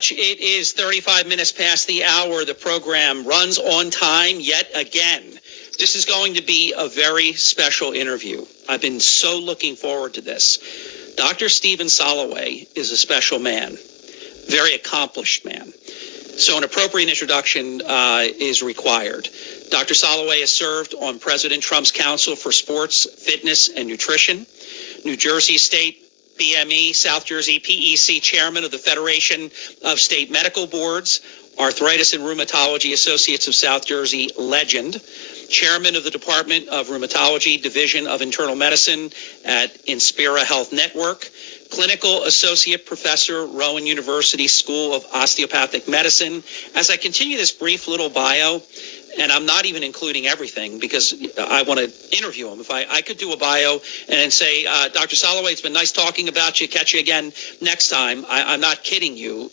It is 35 minutes past the hour. The program runs on time yet again. This is going to be a very special interview. I've been so looking forward to this. Dr. Stephen Soloway is a special man, very accomplished man. So an appropriate introduction is required. Dr. Soloway has served on President Trump's Council for Sports, Fitness, and Nutrition, New Jersey State BME, South Jersey PEC Chairman of the Federation of State Medical Boards, Arthritis&Rheumatology Associates of South Jersey legend, Chairman of the Department of Rheumatology, Division of Internal Medicine at Inspira Health Network, Clinical Associate Professor, Rowan University School of Osteopathic Medicine. As I continue this brief little bio, and I'm not even including everything because I want to interview him. If I could do a bio and then say, Dr. Soloway, it's been nice talking about you. Catch you again next time. I'm not kidding you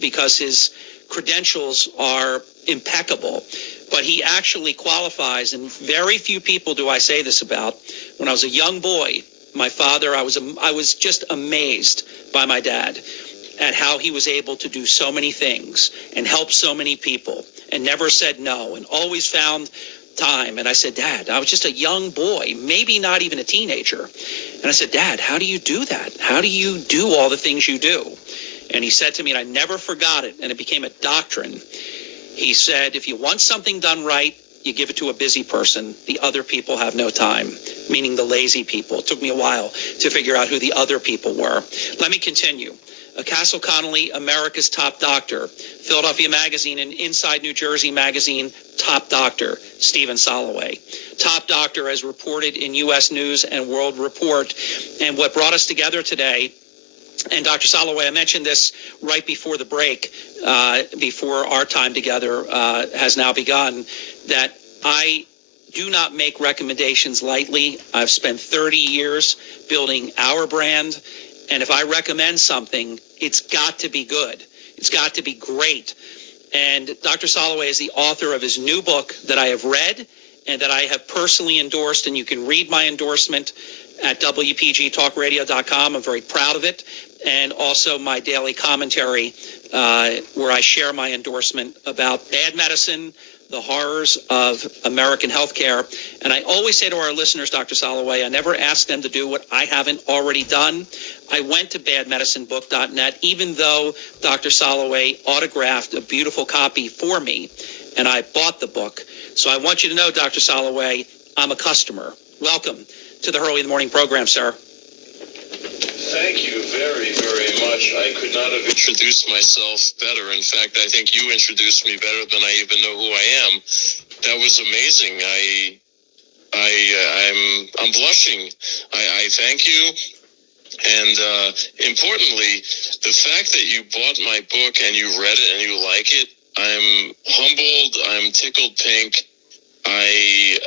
because his credentials are impeccable. But he actually qualifies, and very few people do I say this about. When I was a young boy, my father, I was just amazed by my dad at how he was able to do so many things and help so many people and never said no and always found time. And I said, Dad, I was just a young boy, maybe not even a teenager. And I said, Dad, how do you do that? How do you do all the things you do? And he said to me, and I never forgot it, and it became a doctrine. He said, if you want something done right, you give it to a busy person. The other people have no time, meaning the lazy people. It took me a while to figure out who the other people were. Let me continue. Castle Connolly, America's Top Doctor, Philadelphia Magazine and Inside New Jersey Magazine, Top Doctor, Stephen Soloway. Top Doctor as reported in U.S. News and World Report. And what brought us together today, and Dr. Soloway, I mentioned this right before the break, before our time together has now begun, that I do not make recommendations lightly. I've spent 30 years building our brand. And if I recommend something, it's got to be good. It's got to be great. And Dr. Soloway is the author of his new book that I have read and that I have personally endorsed. And you can read my endorsement at WPGTalkRadio.com. I'm very proud of it. And also my daily commentary where I share my endorsement about bad medicine, the horrors of American healthcare. And I always say to our listeners, Dr. Soloway, I never ask them to do what I haven't already done. I went to badmedicinebook.net, even though Dr. Soloway autographed a beautiful copy for me, and I bought the book. So I want you to know, Dr. Soloway, I'm a customer. Welcome to the Hurley in the Morning program, sir. Thank you very, very much. I could not have introduced myself better. In fact, I think you introduced me better than I even know who I am. That was amazing. I'm blushing. I thank you. And importantly, the fact that you bought my book and you read it and you like it, I'm humbled. I'm tickled pink. I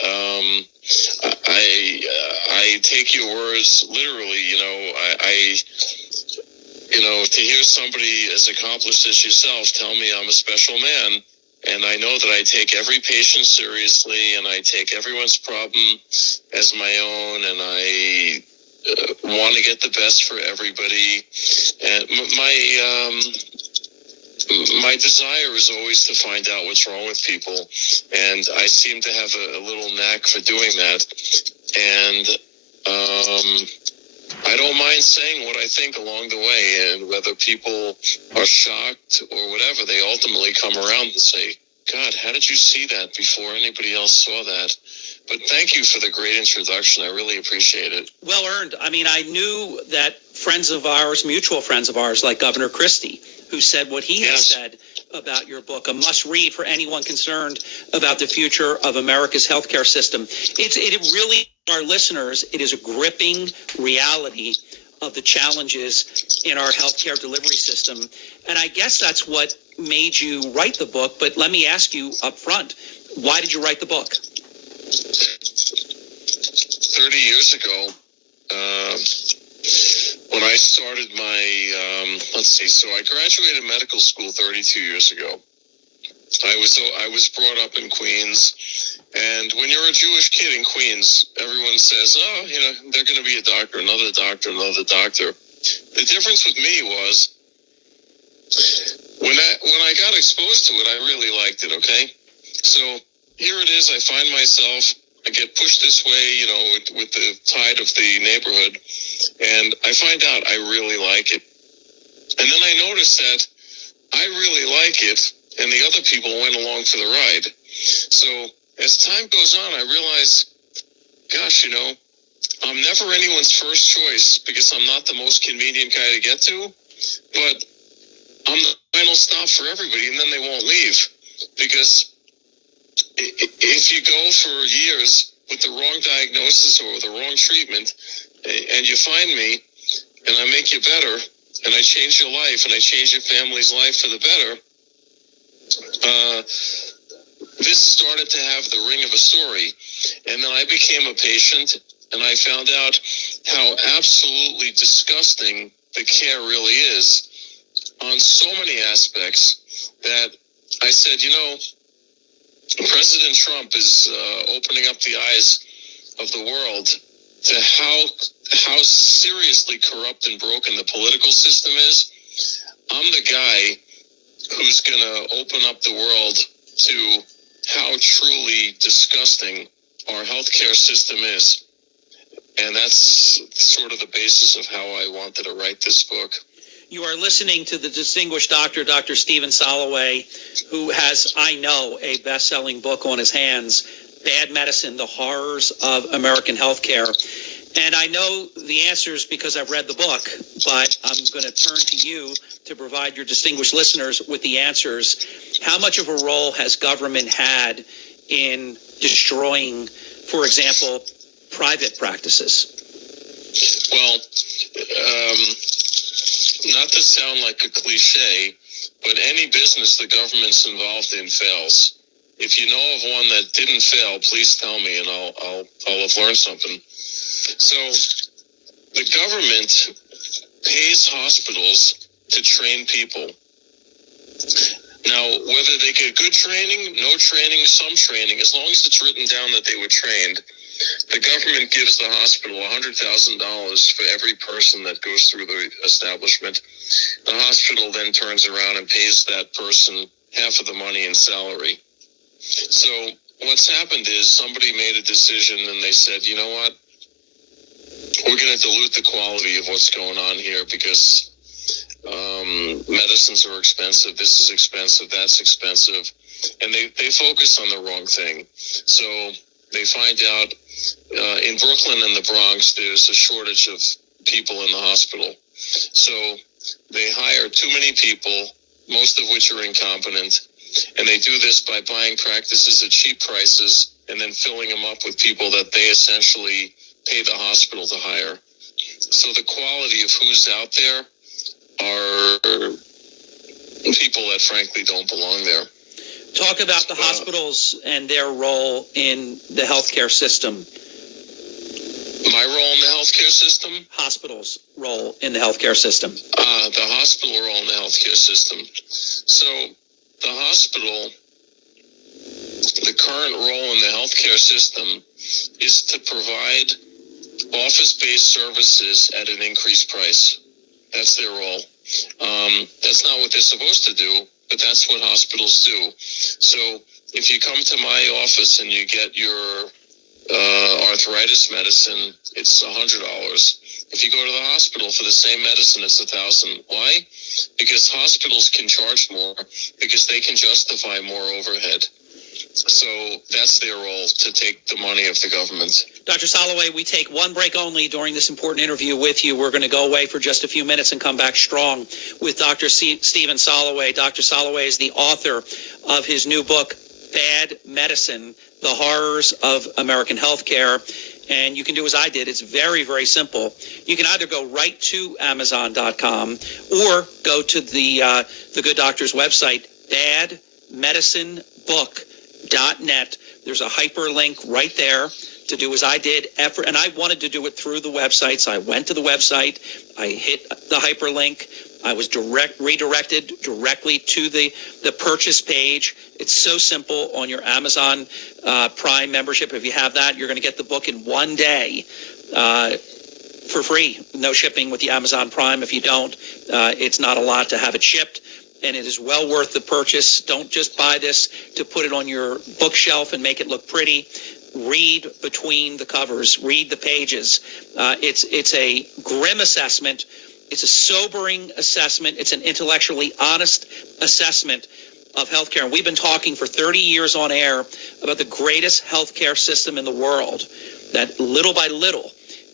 take your words literally. To hear somebody as accomplished as yourself tell me I'm a special man, and I know that I take every patient seriously, and I take everyone's problem as my own, and I want to get the best for everybody. And my desire is always to find out what's wrong with people, and I seem to have a little knack for doing that. And I don't mind saying what I think along the way, and whether people are shocked or whatever, they ultimately come around and say, God, how did you see that before anybody else saw that? But thank you for the great introduction. I really appreciate it. Well earned. I mean, I knew that friends of ours, mutual friends of ours, like Governor Christie, who said what he has said about your book, a must-read for anyone concerned about the future of America's healthcare system. It really, our listeners, it is a gripping reality of the challenges in our healthcare delivery system. And I guess that's what made you write the book. But let me ask you up front, why did you write the book? 30 years ago, when I started my, so I graduated medical school 32 years ago. I was brought up in Queens, and when you're a Jewish kid in Queens, everyone says, they're going to be a doctor, another doctor, another doctor. The difference with me was, got exposed to it, I really liked it, okay? So here it is. I find myself, I get pushed this way, you know, with the tide of the neighborhood, and I find out I really like it. And then I notice that I really like it, and the other people went along for the ride. So as time goes on, I realize, gosh, you know, I'm never anyone's first choice because I'm not the most convenient guy to get to, but I'm the final stop for everybody, and then they won't leave. Because if you go for years with the wrong diagnosis or the wrong treatment, and you find me, and I make you better, and I change your life, and I change your family's life for the better, this started to have the ring of a story. And then I became a patient, and I found out how absolutely disgusting the care really is on so many aspects that I said, you know, President Trump is opening up the eyes of the world to how seriously corrupt and broken the political system is. I'm the guy who's going to open up the world to how truly disgusting our healthcare system is. And that's sort of the basis of how I wanted to write this book. You are listening to the distinguished doctor, Dr. Stephen Soloway, who has, I know, a best-selling book on his hands, Bad Medicine, The Horrors of American Healthcare. And I know the answers because I've read the book, but I'm going to turn to you to provide your distinguished listeners with the answers. How much of a role has government had in destroying, for example, private practices? Well, not to sound like a cliche, but any business the government's involved in fails. If you know of one that didn't fail, please tell me, and I'll have learned something. So the government pays hospitals to train people. Now, whether they get good training, no training, some training, as long as it's written down that they were trained, the government gives the hospital $100,000 for every person that goes through the establishment. The hospital then turns around and pays that person half of the money in salary. So what's happened is somebody made a decision and they said, you know what? We're going to dilute the quality of what's going on here because medicines are expensive. This is expensive. That's expensive. And they focus on the wrong thing. So they find out in Brooklyn and the Bronx, there's a shortage of people in the hospital. So they hire too many people, most of which are incompetent. And they do this by buying practices at cheap prices and then filling them up with people that they essentially pay the hospital to hire. So the quality of who's out there are people that frankly don't belong there. Talk about the hospitals and their role in the healthcare system. My role in the healthcare system? Hospitals' role in the healthcare system. The hospital role in the healthcare system. So the hospital, the current role in the healthcare system is to provide office-based services at an increased price. That's their role. That's not what they're supposed to do, but that's what hospitals do. So if you come to my office and you get your arthritis medicine, it's $100. If you go to the hospital for the same medicine, it's $1,000. Why? Because hospitals can charge more because they can justify more overhead. So that's their role, to take the money of the government. Dr. Soloway, we take one break only during this important interview with you. We're going to go away for just a few minutes and come back strong with Dr. Stephen Soloway. Dr. Soloway is the author of his new book, Bad Medicine, The Horrors of American Healthcare. And you can do as I did. It's very, very simple. You can either go right to Amazon.com or go to the Good Doctor's website, badmedicinebook.net. There's a hyperlink right there to do as I did. And I wanted to do it through the website, so I went to the website. I hit the hyperlink. I was redirected directly to the purchase page. It's so simple on your Amazon Prime membership. If you have that, you're going to get the book in one day for free. No shipping with the Amazon Prime. If you don't, it's not a lot to have it shipped. and it is well worth the purchase. Don't just buy this to put it on your bookshelf and make it look pretty. Read between the covers, read the pages. It's a grim assessment. It's a sobering assessment. It's an intellectually honest assessment of healthcare. And we've been talking for 30 years on air about the greatest healthcare system in the world that little by little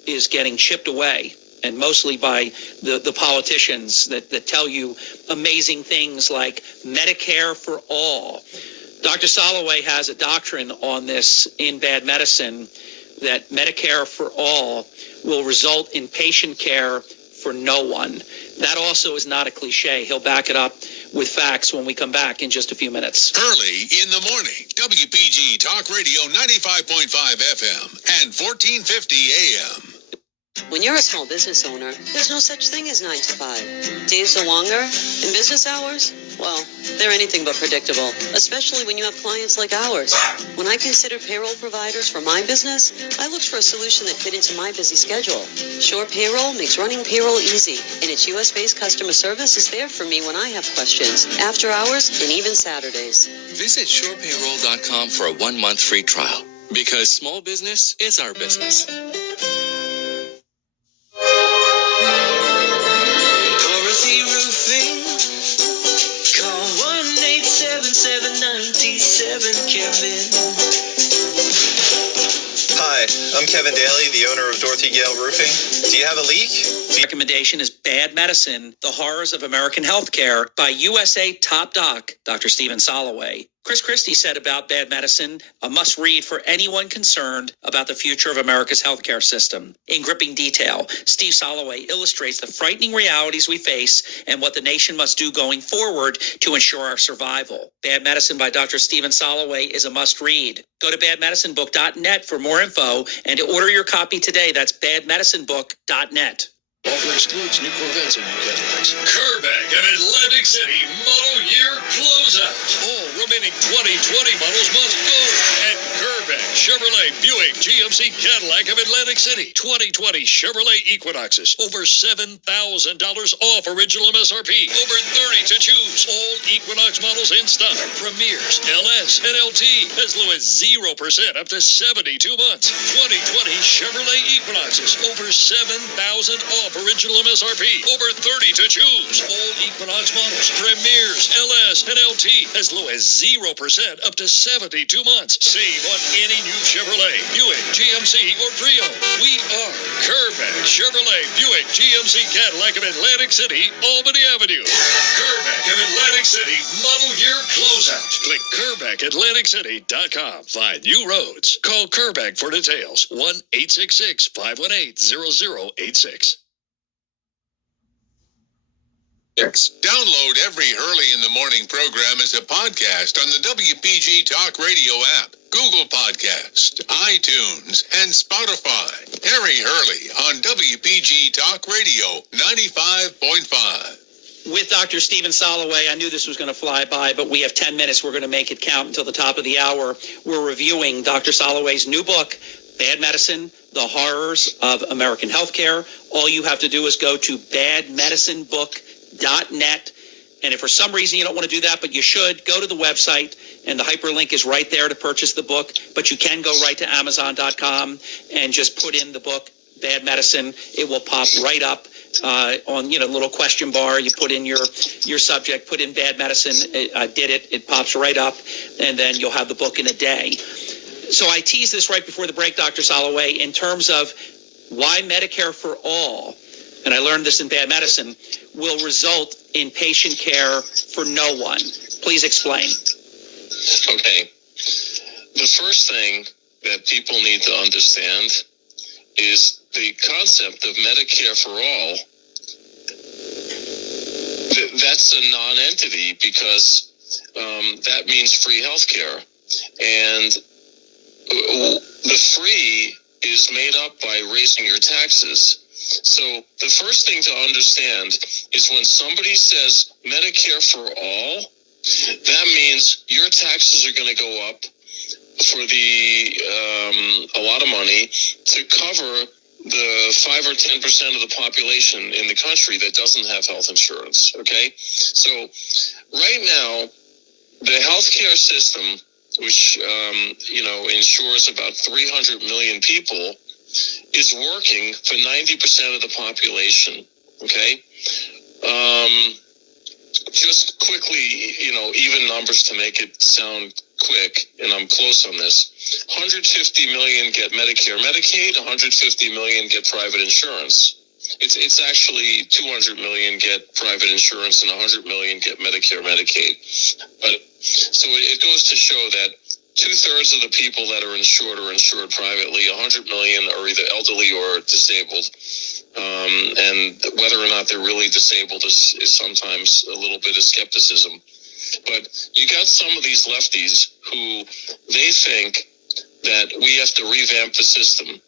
is getting chipped away, and mostly by the politicians that tell you amazing things like Medicare for All. Dr. Soloway has a doctrine on this in Bad Medicine that Medicare for All will result in patient care for no one. That also is not a cliche. He'll back it up with facts when we come back in just a few minutes. Hurley in the morning. WPG Talk Radio 95.5 FM and 1450 AM. When you're a small business owner, there's no such thing as 9 to 5. Days are longer, and business hours, well, they're anything but predictable, especially when you have clients like ours. When I considered payroll providers for my business, I looked for a solution that fit into my busy schedule. Shore Payroll makes running payroll easy, and its U.S.-based customer service is there for me when I have questions, after hours, and even Saturdays. Visit shorepayroll.com for a 1-month free trial, because small business is our business. Hi, I'm Kevin Daly, the owner of Dorothy Gale Roofing. Do you have a leak? The recommendation is Bad Medicine, The Horrors of American Healthcare by USA top doc, Dr. Stephen Soloway. Chris Christie said about Bad Medicine, a must-read for anyone concerned about the future of America's healthcare system. In gripping detail, Steve Soloway illustrates the frightening realities we face and what the nation must do going forward to ensure our survival. Bad Medicine by Dr. Stephen Soloway is a must-read. Go to badmedicinebook.net for more info and to order your copy today. That's badmedicinebook.net. Offer excludes new Corvettes and new Cadillacs. Kerbeck and Atlantic City Model Year Closeout. All remaining 2020 models must go. And Kerbeck Chevrolet Buick GMC Cadillac of Atlantic City 2020 Chevrolet Equinoxes. Over $7,000 off original MSRP. Over 30 to choose. All Equinox models in stock. Premiers, LS, and LT. As low as 0% up to 72 months. 2020 Chevrolet Equinoxes. Over $7,000 off original MSRP. Over 30 to choose. All Equinox models. Premiers, LS, and LT. As low as 0% up to 72 months. Save on any new Chevrolet, Buick, GMC, or pre-owned. We are Kerbeck Chevrolet Buick GMC Cadillac of Atlantic City, Albany Avenue. Kerbeck of Atlantic City Model Year Closeout. Click KerbeckAtlanticCity.com. Find new roads. Call Kerbeck for details. 1-866-518-0086. Download every Hurley in the Morning program as a podcast on the WPG Talk Radio app, Google Podcast, iTunes, and Spotify. Harry Hurley on WPG Talk Radio 95.5. With Dr. Stephen Soloway, I knew this was going to fly by, but we have 10 minutes. We're going to make it count until the top of the hour. We're reviewing Dr. Soloway's new book, Bad Medicine, The Horrors of American Healthcare. All you have to do is go to badmedicinebook.net. And if for some reason you don't want to do that, but you should, go to the website, and the hyperlink is right there to purchase the book. But you can go right to Amazon.com and just put in the book, Bad Medicine. It will pop right up on, little question bar. You put in your subject, put in Bad Medicine. I did it. It pops right up, and then you'll have the book in a day. So I teased this right before the break, Dr. Soloway, in terms of why Medicare for All, and I learned this in Bad Medicine, will result in patient care for no one. Please explain. Okay. The first thing that people need to understand is the concept of Medicare for All. That's a non-entity because that means free health care. And the free is made up by raising your taxes. So the first thing to understand is when somebody says Medicare for all, that means your taxes are going to go up for a lot of money to cover the 5 or 10% of the population in the country that doesn't have health insurance. Okay, so right now, the healthcare system, which, insures about 300 million people, is working for 90% of the population, okay? Just quickly, even numbers to make it sound quick, and I'm close on this. 150 million get Medicare, Medicaid, 150 million get private insurance. It's actually 200 million get private insurance and 100 million get Medicare, Medicaid. But so it goes to show that 2/3 of the people that are insured privately. 100 million are either elderly or disabled. And whether or not they're really disabled is sometimes a little bit of skepticism. But you got some of these lefties who they think that we have to revamp the system.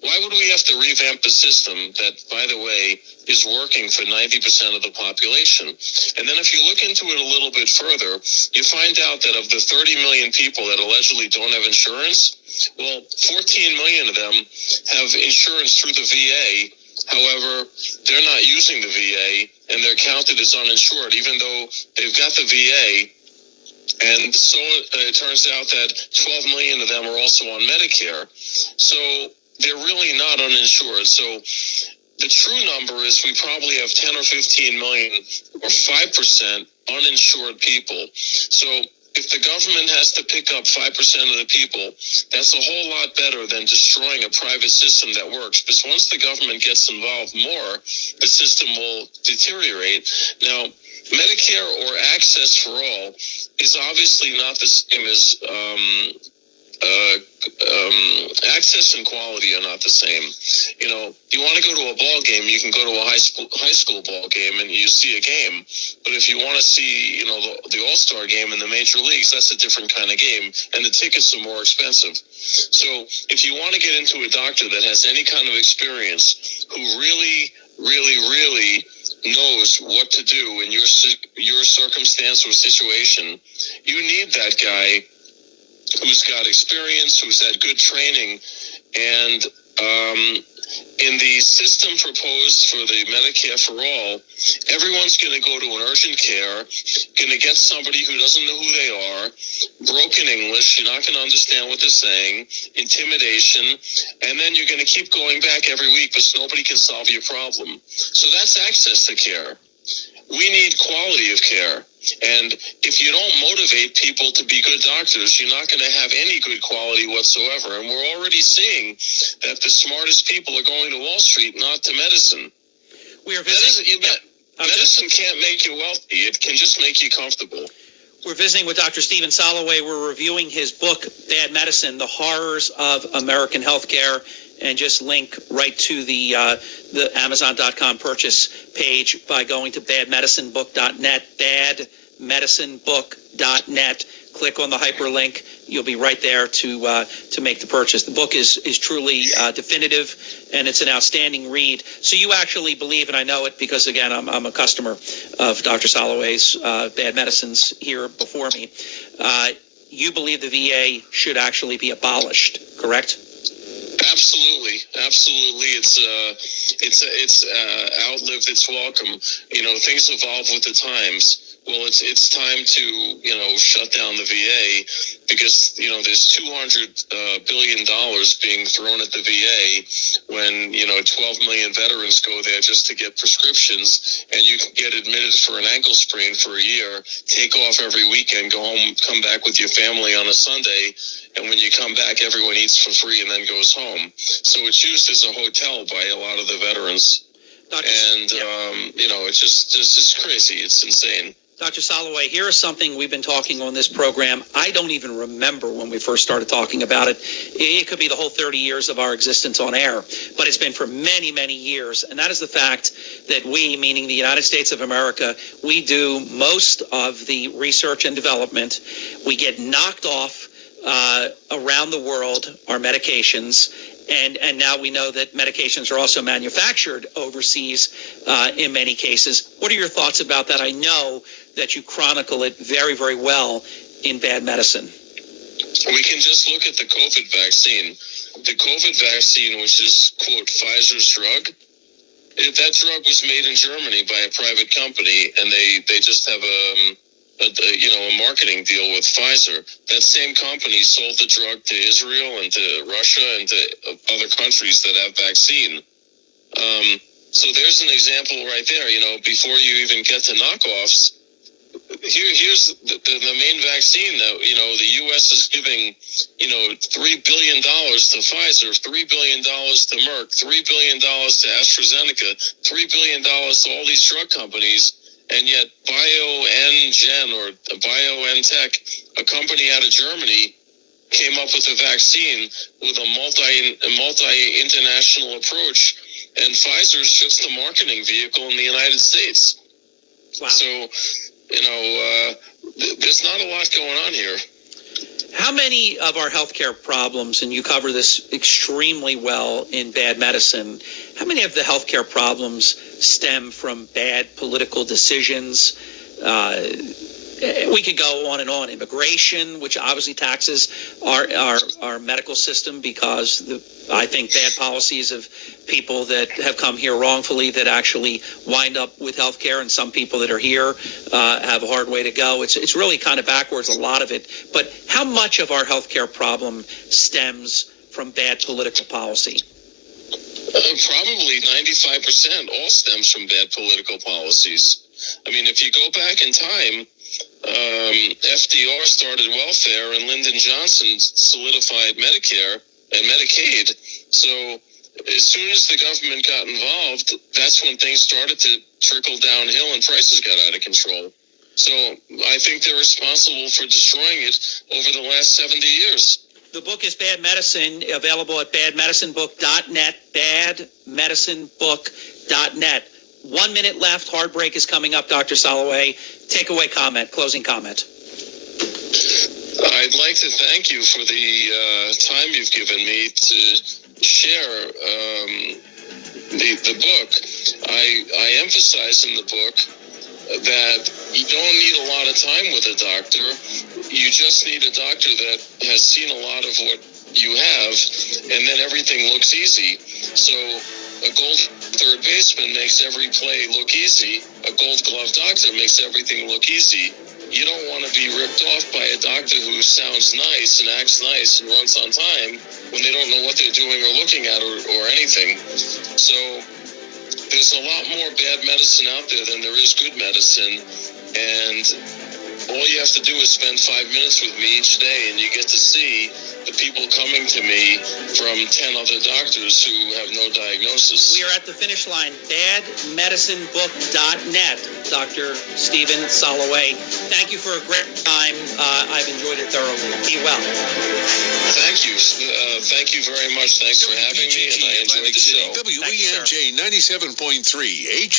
Why would we have to revamp the system that, by the way, is working for 90% of the population? And then if you look into it a little bit further, you find out that of the 30 million people that allegedly don't have insurance, well, 14 million of them have insurance through the VA. However, they're not using the VA, and they're counted as uninsured, even though they've got the VA. And so it turns out that 12 million of them are also on Medicare. So they're really not uninsured. So the true number is we probably have 10 or 15 million or 5% uninsured people. So if the government has to pick up 5% of the people, that's a whole lot better than destroying a private system that works. Because once the government gets involved more, the system will deteriorate. Now, Medicare or Access for All is obviously not the same as access and quality are not the same. You want to go to a ball game, you can go to a high school ball game and you see a game. But if you want to see, the All-Star game in the major leagues, that's a different kind of game, and the tickets are more expensive. So if you want to get into a doctor that has any kind of experience, who really, really, really knows what to do in your circumstance or situation, you need that guy who's got experience, who's had good training. And in the system proposed for the Medicare for All, everyone's going to go to an urgent care, going to get somebody who doesn't know who they are, broken English, you're not going to understand what they're saying, intimidation, and then you're going to keep going back every week, but nobody can solve your problem. So that's access to care. We need quality of care. And if you don't motivate people to be good doctors, you're not going to have any good quality whatsoever. And we're already seeing that the smartest people are going to Wall Street, not to medicine. Medicine can't make you wealthy. It can just make you comfortable. We're visiting with Dr. Stephen Soloway. We're reviewing his book, Bad Medicine, The Horrors of American Healthcare, and just link right to the Amazon.com purchase page by going to badmedicinebook.net, badmedicinebook.net. Click on the hyperlink. You'll be right there to make the purchase. The book is truly definitive, and it's an outstanding read. So you actually believe, and I know it because, again, I'm a customer of Dr. Soloway's Bad Medicines here before me. You believe the VA should actually be abolished, correct? Absolutely. It's outlived its welcome. Things evolve with the times. Well, it's time to shut down the VA because there's $200 billion being thrown at the VA when 12 million veterans go there just to get prescriptions, and you can get admitted for an ankle sprain for a year, take off every weekend, go home, come back with your family on a Sunday. And when you come back, everyone eats for free and then goes home. So it's used as a hotel by a lot of the veterans. It's just crazy. It's insane. Dr. Soloway, here is something we've been talking on this program. I don't even remember when we first started talking about it. It could be the whole 30 years of our existence on air, but it's been for many, many years. And that is the fact that we, meaning the United States of America, we do most of the research and development. We get knocked off around the world, our medications, and now we know that medications are also manufactured overseas in many cases. What are your thoughts about that? I know that you chronicle it very, very well in Bad Medicine. We can just look at the COVID vaccine. The COVID vaccine, which is, quote, Pfizer's drug, that drug was made in Germany by a private company, and they just have a marketing deal with Pfizer. That same company sold the drug to Israel and to Russia and to other countries that have vaccine. So there's an example right there. Before you even get to knockoffs, here's the main vaccine that the U.S. is giving. $3 billion to Pfizer, $3 billion to Merck, $3 billion to AstraZeneca, $3 billion to all these drug companies. And yet BioNTech, or BioNTech, a company out of Germany, came up with a vaccine with a multi-international approach. And Pfizer's just a marketing vehicle in the United States. Wow. So, there's not a lot going on here. How many of our healthcare problems, and you cover this extremely well in Bad Medicine, how many of the healthcare problems stem from bad political decisions? We could go on and on. Immigration, which obviously taxes our medical system because I think bad policies of people that have come here wrongfully that actually wind up with health care, and some people that are here have a hard way to go. It's really kind of backwards, a lot of it. But how much of our healthcare problem stems from bad political policy? Probably 95% all stems from bad political policies. I mean, if you go back in time, FDR started welfare and Lyndon Johnson solidified Medicare and Medicaid. So as soon as the government got involved, that's when things started to trickle downhill and prices got out of control. So I think they're responsible for destroying it over the last 70 years. The book is Bad Medicine, available at badmedicinebook.net, badmedicinebook.net. 1 minute left. Hard break is coming up, Dr. Soloway. Takeaway comment, closing comment. I'd like to thank you for the time you've given me to share the book. I emphasize in the book that you don't need a lot of time with a doctor. You just need a doctor that has seen a lot of what you have, and then everything looks easy. So a gold third baseman makes every play look easy. A gold glove doctor makes everything look easy. You don't want to be ripped off by a doctor who sounds nice and acts nice and runs on time when they don't know what they're doing or looking at or anything. So there's a lot more bad medicine out there than there is good medicine. And all you have to do is spend 5 minutes with me each day, and you get to see the people coming to me from 10 other doctors who have no diagnosis. We are at the finish line. badmedicinebook.net. Dr. Stephen Soloway, thank you for a great time. I've enjoyed it thoroughly. Be well. Thank you. Thank you very much. Thanks for having me, and I enjoyed the show. WENJ 97.3 H.